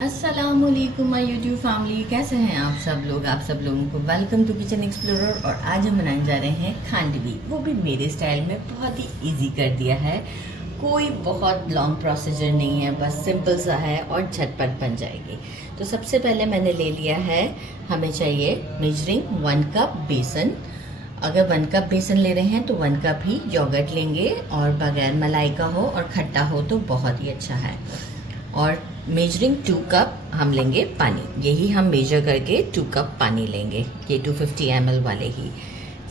अस्सलामुअलैकुम my YouTube family, कैसे हैं आप सब लोग। आप सब लोगों को वेलकम टू किचन एक्सप्लोरर। और आज हम बनाने जा रहे हैं खांडवी, वो भी मेरे स्टाइल में। बहुत ही इजी कर दिया है, कोई बहुत लॉन्ग प्रोसीजर नहीं है, बस सिंपल सा है और झटपट बन जाएगी। तो सबसे पहले मैंने ले लिया है, हमें चाहिए मेजरिंग 1 कप बेसन। अगर 1 कप बेसन ले रहे हैं तो 1 कप ही योगर्ट लेंगे, और बगैर मलाई का हो और खट्टा हो तो बहुत ही अच्छा है। और मेजरिंग 2 कप हम लेंगे पानी, यही हम मेजर करके 2 कप पानी लेंगे, ये 250 ml वाले ही।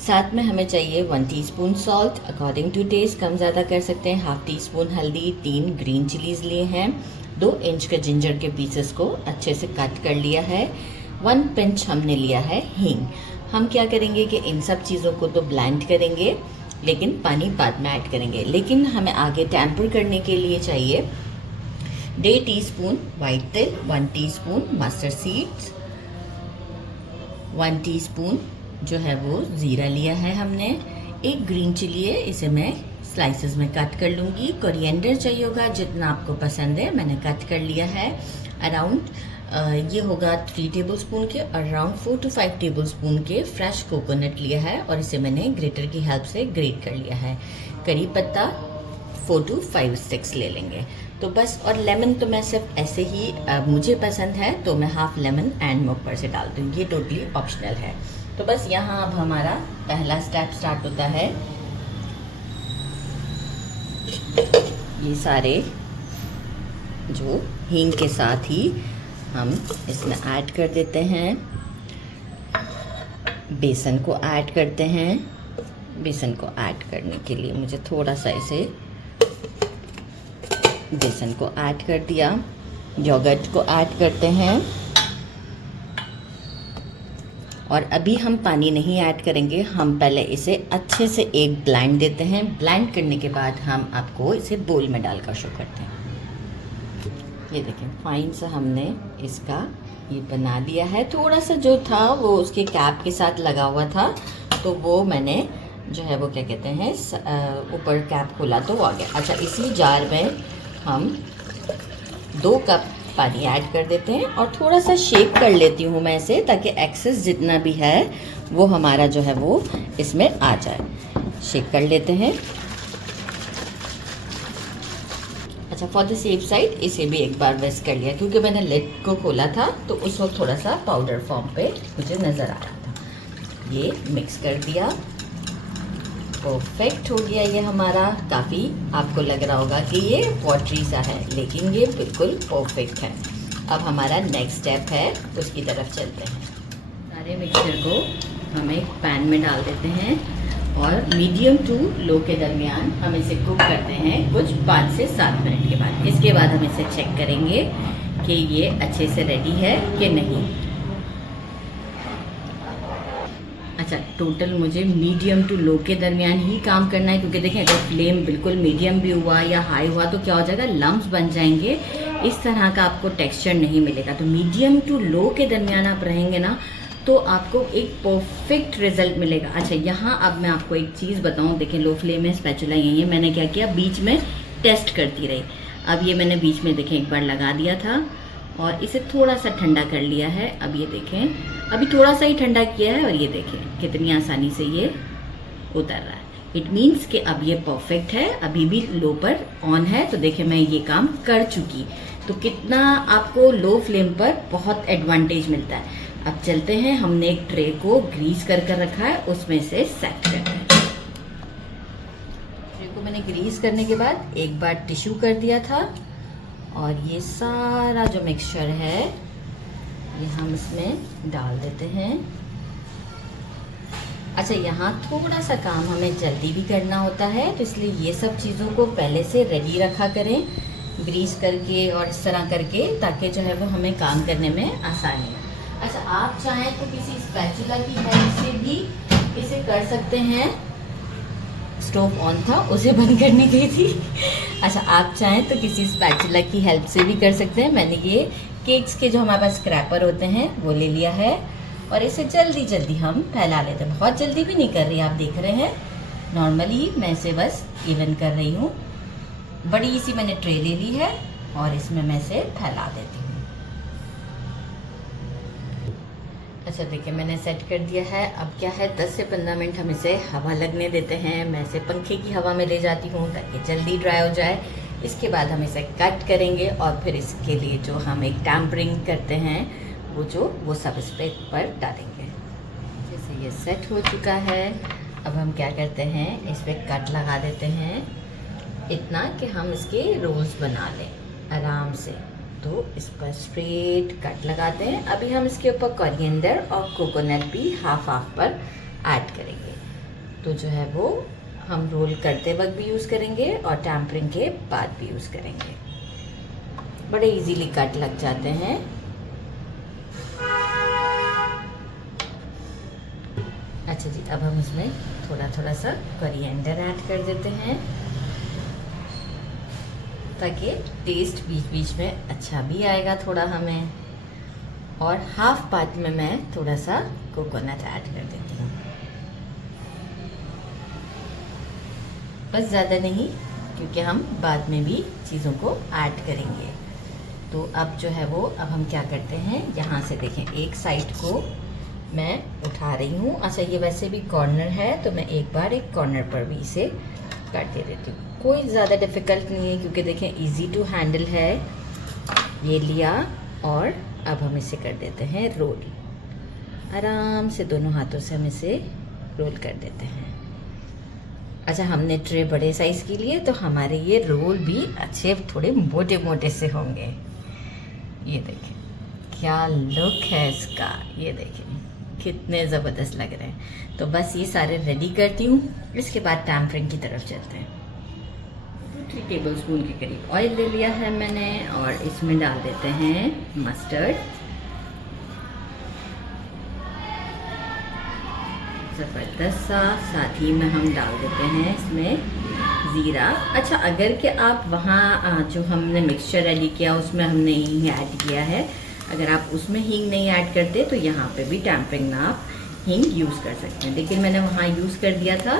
साथ में हमें चाहिए 1 teaspoon salt, according to taste कम ज़्यादा कर सकते हैं। हाफ टी स्पून हल्दी, 3 ग्रीन चिलीज लिए हैं, 2 इंच के जिंजर के पीसेस को अच्छे से कट कर लिया है। 1 पिंच हमने लिया है हींग। हम क्या करेंगे कि इन सब चीज़ों को तो ब्लेंड करेंगे, लेकिन पानी बाद में ऐड करेंगे। लेकिन हमें आगे टेम्पर करने के लिए चाहिए 1.5 टीस्पून वाइट तिल, 1 टीस्पून मस्टर्ड सीड्स, 1 टीस्पून जो है वो ज़ीरा लिया है हमने। 1 ग्रीन चिली है, इसे मैं स्लाइसेस में कट कर लूँगी। कोरिएंडर चाहिए होगा जितना आपको पसंद है, मैंने कट कर लिया है। अराउंड ये होगा 3 टेबल स्पून के, अराउंड 4 to 5 टेबल स्पून के फ्रेश कोकोनट लिया है, और इसे मैंने ग्रेटर की हेल्प से ग्रेट कर लिया है। करी पत्ता 4 to 5 स्टिक्स ले लेंगे। तो बस, और लेमन तो मैं सिर्फ ऐसे ही मुझे पसंद है तो मैं हाफ लेमन एंड मैं ऊपर से डाल दूँगी, ये टोटली ऑप्शनल है। तो बस यहाँ अब हमारा पहला स्टेप स्टार्ट होता है। ये सारे जो हींग के साथ ही हम इसमें ऐड कर देते हैं, बेसन को ऐड करते हैं। बेसन को ऐड करने के लिए मुझे थोड़ा सा इसे बेसन को ऐड कर दिया। योगर्ट को ऐड करते हैं, और अभी हम पानी नहीं ऐड करेंगे, हम पहले इसे अच्छे से एक ब्लेंड देते हैं। ब्लेंड करने के बाद हम आपको इसे बोल में डालकर शो करते हैं। ये देखें, फाइन सा हमने इसका ये बना दिया है। थोड़ा सा जो था वो उसके कैप के साथ लगा हुआ था, तो वो मैंने जो है वो क्या कहते हैं, ऊपर कैप खोला तो वो आ गया। अच्छा, इसी जार में हम 2 कप पानी ऐड कर देते हैं, और थोड़ा सा शेक कर लेती हूँ मैं इसे, ताकि एक्सेस जितना भी है वो हमारा जो है वो इसमें आ जाए। शेक कर लेते हैं। अच्छा, फॉर द सेफ साइड इसे भी एक बार वेस्ट कर लिया, क्योंकि मैंने लिड को खोला था तो उस वक्त थोड़ा सा पाउडर फॉर्म पे मुझे नज़र आ रहा था। ये मिक्स कर दिया, परफेक्ट हो गया ये हमारा। काफ़ी आपको लग रहा होगा कि ये वाटरी सा है, लेकिन ये बिल्कुल परफेक्ट है। अब हमारा नेक्स्ट स्टेप है, उसकी तरफ चलते हैं। सारे मिक्सचर को हम एक पैन में डाल देते हैं, और मीडियम टू लो के दरमियान हम इसे कुक करते हैं कुछ 5 से 7 मिनट के बाद। इसके बाद हम इसे चेक करेंगे कि ये अच्छे से रेडी है कि नहीं। अच्छा, टोटल मुझे मीडियम टू लो के दरमियान ही काम करना है, क्योंकि देखें अगर फ्लेम बिल्कुल मीडियम भी हुआ या हाई हुआ तो क्या हो जाएगा, लम्प्स बन जाएंगे, इस तरह का आपको टेक्सचर नहीं मिलेगा। तो मीडियम टू लो के दरमियान आप रहेंगे ना, तो आपको एक परफेक्ट रिजल्ट मिलेगा। अच्छा, यहाँ अब मैं आपको एक चीज़ बताऊँ। देखें, लो फ्लेम में स्पैचुला यही है, मैंने क्या किया, बीच में टेस्ट करती रही। अब ये मैंने बीच में देखें एक बार लगा दिया था, और इसे थोड़ा सा ठंडा कर लिया है। अब ये देखें, अभी थोड़ा सा ही ठंडा किया है, और ये देखें कितनी आसानी से ये उतर रहा है। इट मीन्स कि अब ये परफेक्ट है। अभी भी लो पर ऑन है, तो देखें मैं ये काम कर चुकी। तो कितना आपको लो फ्लेम पर बहुत एडवांटेज मिलता है। अब चलते हैं, हमने एक ट्रे को ग्रीस कर रखा है, उसमें से सेट करते हैं। ट्रे को मैंने ग्रीस करने के बाद एक बार टिश्यू कर दिया था, और ये सारा जो मिक्सचर है ये हम इसमें डाल देते हैं। अच्छा, यहाँ थोड़ा सा काम हमें जल्दी भी करना होता है, तो इसलिए ये सब चीज़ों को पहले से रेडी रखा करें, ग्रीस करके और इस तरह करके, ताकि जो है वो हमें काम करने में आसानी हो। अच्छा, आप चाहें तो किसी स्पैचुला की हेल्प से भी इसे कर सकते हैं। स्टोव ऑन था, उसे बंद करने गई थी। अच्छा, आप चाहें तो किसी स्पैचुला की हेल्प से भी कर सकते हैं। मैंने ये केक्स के जो हमारे पास स्क्रैपर होते हैं वो ले लिया है, और इसे जल्दी जल्दी हम फैला लेते हैं। बहुत जल्दी भी नहीं कर रही, आप देख रहे हैं, नॉर्मली मैं इसे बस इवन कर रही हूँ। बड़ी सी मैंने ट्रे ले ली है, और इसमें मैं इसे फैला देती हूँ। अच्छा देखिए, मैंने सेट कर दिया है। अब क्या है, 10 से 15 मिनट हम इसे हवा लगने देते हैं। मैं इसे पंखे की हवा में ले जाती हूँ ताकि जल्दी ड्राई हो जाए। इसके बाद हम इसे कट करेंगे और फिर इसके लिए जो हम एक टैम्परिंग करते हैं वो सब इस पर डालेंगे। जैसे ये सेट हो चुका है, अब हम क्या करते हैं, इस पर कट लगा देते हैं इतना कि हम इसके रोल्स बना लें आराम से। तो इस पर स्ट्रेट कट लगाते हैं। अभी हम इसके ऊपर कोरिएंडर और कोकोनट भी हाफ हाफ पर ऐड करेंगे। तो जो है वो हम रोल करते वक्त भी यूज़ करेंगे और टैम्परिंग के बाद भी यूज़ करेंगे। बड़े इजीली कट लग जाते हैं। अच्छा जी, अब हम इसमें थोड़ा थोड़ा सा कोरिएंडर ऐड कर देते हैं ताकि टेस्ट बीच बीच में अच्छा भी आएगा थोड़ा हमें। और हाफ पार्ट में मैं थोड़ा सा कोकोनट ऐड कर देती हूँ, बस ज़्यादा नहीं, क्योंकि हम बाद में भी चीज़ों को ऐड करेंगे। तो अब जो है वो, अब हम क्या करते हैं, यहाँ से देखें एक साइड को मैं उठा रही हूँ। अच्छा, ये वैसे भी कॉर्नर है तो मैं एक बार एक कॉर्नर पर भी इसे काट दे देती हूँ। कोई ज़्यादा डिफ़िकल्ट नहीं है क्योंकि देखें इजी टू हैंडल है। ये लिया और अब हम इसे कर देते हैं रोल। आराम से दोनों हाथों से हम इसे रोल कर देते हैं। अच्छा, हमने ट्रे बड़े साइज़ की लिए तो हमारे ये रोल भी अच्छे थोड़े मोटे मोटे से होंगे। ये देखें क्या लुक है इसका, ये देखें कितने ज़बरदस्त लग रहे हैं। तो बस ये सारे रेडी करती हूँ, इसके बाद टैम्परिंग की तरफ चलते हैं। 3 टेबलस्पून के करीब ऑयल ले लिया है मैंने और इसमें डाल देते हैं मस्टर्ड, ज़बरदस्त सा। साथ ही में हम डाल देते हैं इसमें ज़ीरा। अच्छा, अगर कि आप वहाँ जो हमने मिक्सचर रेडी किया उसमें हमने हींग ऐड किया है, अगर आप उसमें हींग नहीं ऐड करते तो यहाँ पे भी टैम्परिंग में आप हींग यूज़ कर सकते हैं, लेकिन मैंने वहाँ यूज़ कर दिया था।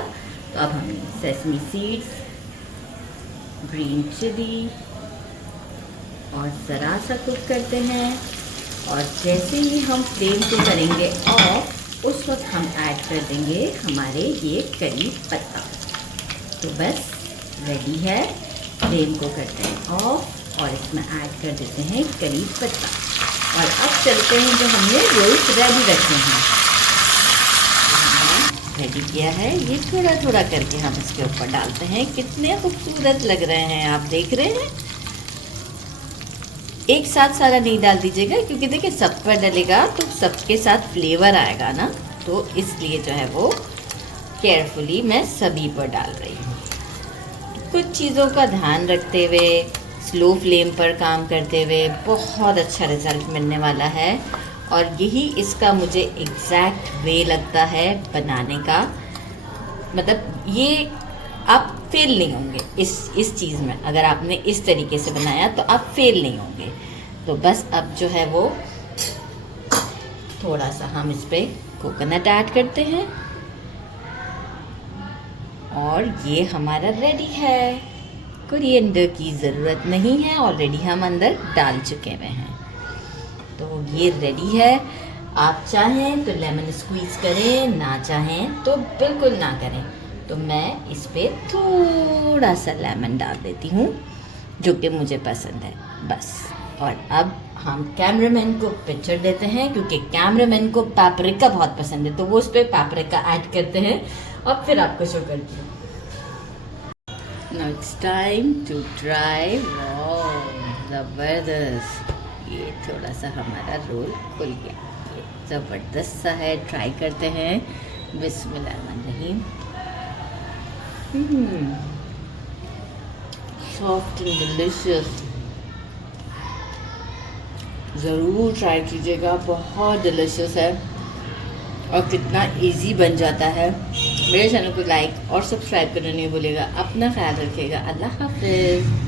तो अब हम सेसमी सीड्स, ग्रीन चिली और ज़रा सा कुक करते हैं। और जैसे ही हम फ्लेम को करेंगे ऑफ, उस वक्त हम ऐड कर देंगे हमारे ये करी पत्ता। तो बस रेडी है। फ्लेम को करते हैं ऑफ और इसमें ऐड कर देते हैं करी पत्ता। और अब चलते हैं जो हमने रोल्स रेडी रखे हैं, रेडी किया है। ये थोड़ा थोड़ा करके हम इसके ऊपर डालते हैं। कितने खूबसूरत लग रहे हैं, आप देख रहे हैं। एक साथ सारा नहीं डाल दीजिएगा क्योंकि देखिए सब पर डलेगा तो सबके साथ फ्लेवर आएगा ना, तो इसलिए जो है वो केयरफुली मैं सभी पर डाल रही हूँ। कुछ चीज़ों का ध्यान रखते हुए, स्लो फ्लेम पर काम करते हुए बहुत अच्छा रिज़ल्ट मिलने वाला है। और यही इसका मुझे एग्जैक्ट वे लगता है बनाने का। मतलब ये आप फेल नहीं होंगे इस चीज़ में। अगर आपने इस तरीके से बनाया तो आप फेल नहीं होंगे। तो बस अब जो है वो थोड़ा सा हम इस पर कोकोनट ऐड करते हैं और ये हमारा रेडी है। कोरिएंडर की ज़रूरत नहीं है, ऑलरेडी हम अंदर डाल चुके हुए हैं। तो ये रेडी है। आप चाहें तो लेमन स्क्वीज़ करें, ना चाहें तो बिल्कुल ना करें। तो मैं इस पर थोड़ा सा लेमन डाल देती हूँ जो कि मुझे पसंद है, बस। और अब हम कैमरामैन को पिक्चर देते हैं क्योंकि कैमरामैन को पापरिका बहुत पसंद है, तो वो उस पर पापरिका ऐड करते हैं और फिर आपको शो करती हूँ। Now it's time to try। ज़बरदस्त। ये थोड़ा सा हमारा रोल खुल गया, ये ज़बरदस्त सा है। ट्राई करते हैं। बिस्मिल्लाहिर्रहमानिर्रहीम। Soft and delicious. ज़रूर ट्राई कीजिएगा, बहुत डिलीशियस है और कितना इजी बन जाता है। मेरे चैनल को लाइक और सब्सक्राइब करना नहीं भूलिएगा। अपना ख्याल रखिएगा। अल्लाह हाफ़िज़।